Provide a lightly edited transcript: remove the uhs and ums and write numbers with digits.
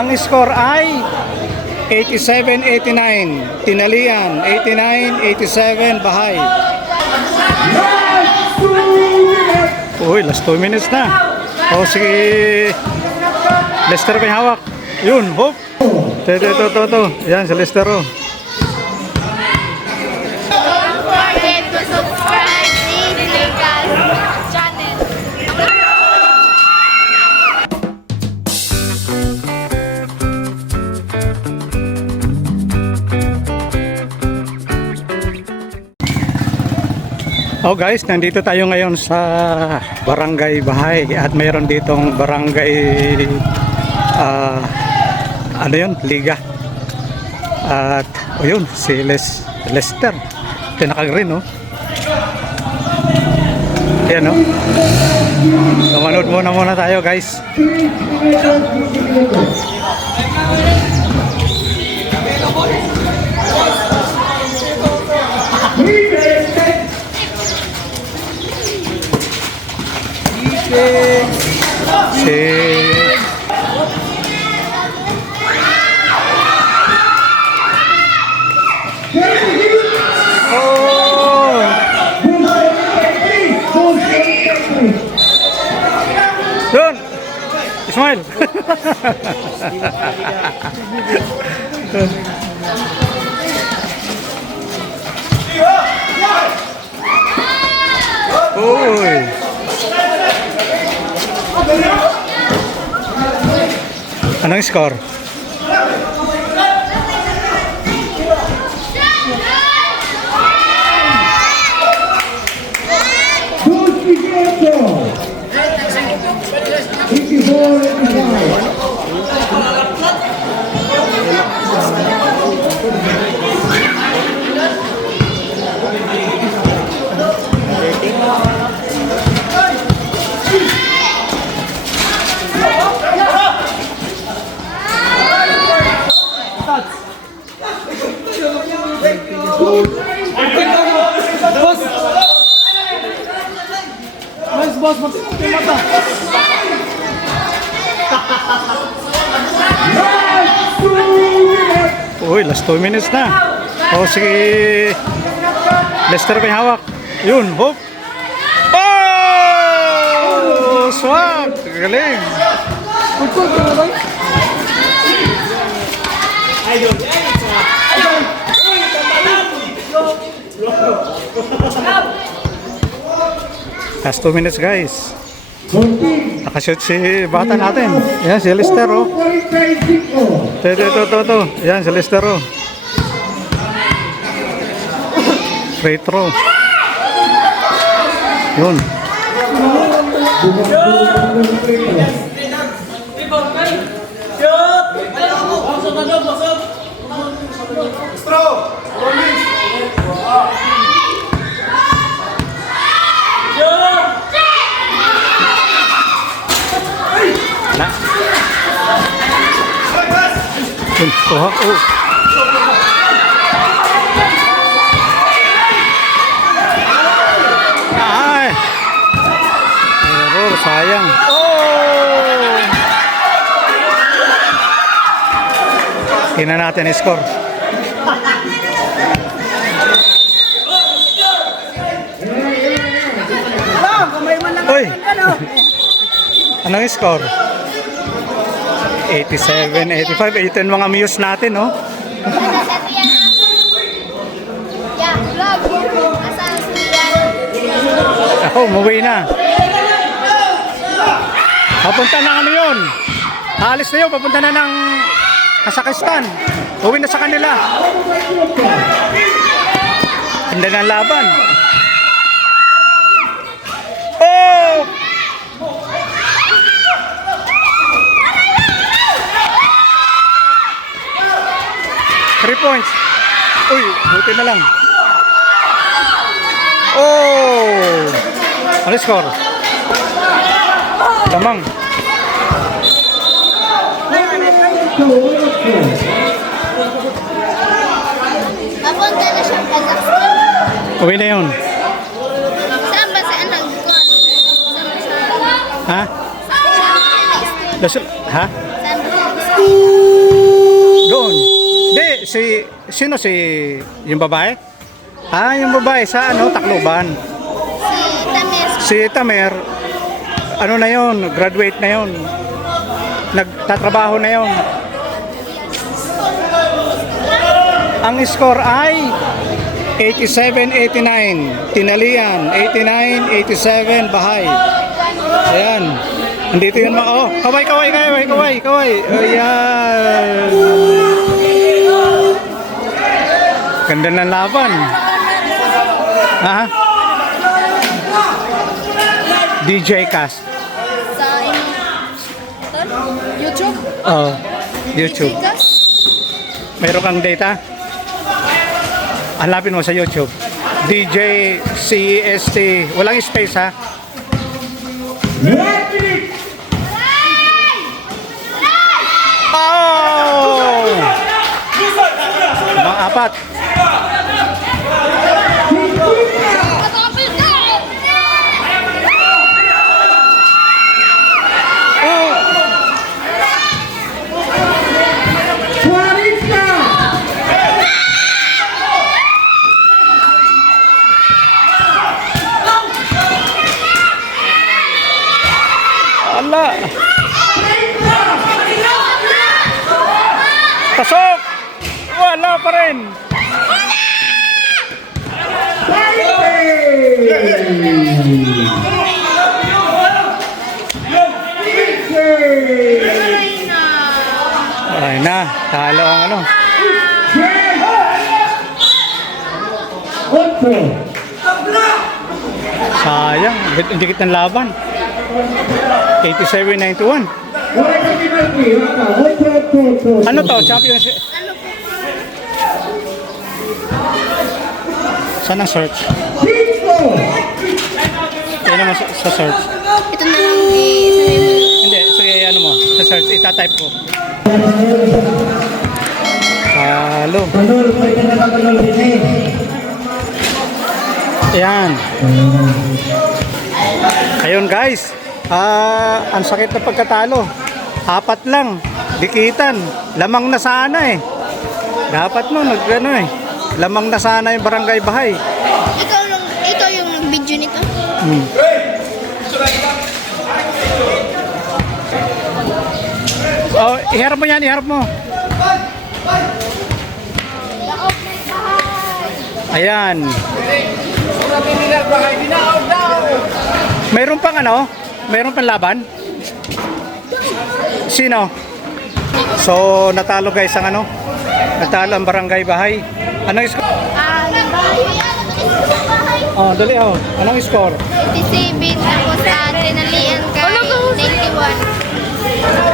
Ang score ay 87-89. Tinalian, 89-87 Bahay. Uy, last 2 minutes na. O si Lester may hawak. Yun, hop. Ito. Yan, si Lester o. Oh guys, nandito tayo ngayon sa Barangay Bahay at mayroon ditong barangay ano yun, Liga. At yun, si Lester pinaka-green, no? Ayan, no? So manood muna tayo guys. Doon, Ismail. Uy. Anong score? Boss, mata. Uy, last 2 minutes na. O si Lester may hawak. Yun, hop. Oh! Swag! Galing. Last 2 minutes guys. Nakashoot si bata natin. Yan si Lester oh. Ito. Yan si Lester oh. Free throw. Yun. Kuha. Oh. Ay. Error, sayang. Oh. Tingnan natin ang score. Oy. Anong score? 87-85. Ito yung mga muse natin, no? Ako, umuwi na. Papunta na ano yun? Alis na yun, papunta na ng Kazakhstan. Uwi na sa kanila. Handa na laban. Oh! 3 points. Uy, buti na lang. Oh! Ano score? Lamang. Papunta na siya Kazakhstan. Uwi na yun. Saan ba sa anak ko? Ha? Saan ba sa Ha? Saan ba Doon. Hindi, sino si, yung babae? Ah, yung babae sa ano, Tacloban. Si Tamis. Si Tamer, ano na yon, graduate na yon. Nagtatrabaho na yon. Ang score ay 87-89. Tinalian, 89-87, Bahay. Ayan. Andito yun mga, oh, kaway. Ayan. Ganda ng laban. Ha? DJ Cast. Sa YouTube? Oh, YouTube. Tikas? Meron kang data? Hanapin mo sa YouTube. DJ CST. Walang space ha. Oh! Mga apat. Ala. Pasok! Wala pa rin. Ay na, talo ang ano. Sayang, ang dikit ng laban. 87-91. Ano to? Championship? Saan ang search? Kaya naman sa search. Ito na lang i-sabihin mo. Hindi, sige ano mo. Sa search, itatype ko. Talo. Ayan. Ayun guys. Ang sakit na pagkatalo. 4 lang. Dikitan. Lamang na sana eh. Dapat no, nag-ano eh. Lamang na sana yung Barangay Bahay. Ikaw yung nag-video nito? Oh, iharap mo yan, iharap mo. Ayan. Mayroon pang ano? Mayroon pang laban? Sino? So, natalo guys ang ano? Natalo ang Barangay Bahay. Anong score? Oh, dali oh. Anong score? 87 tapos tinalian kay 91.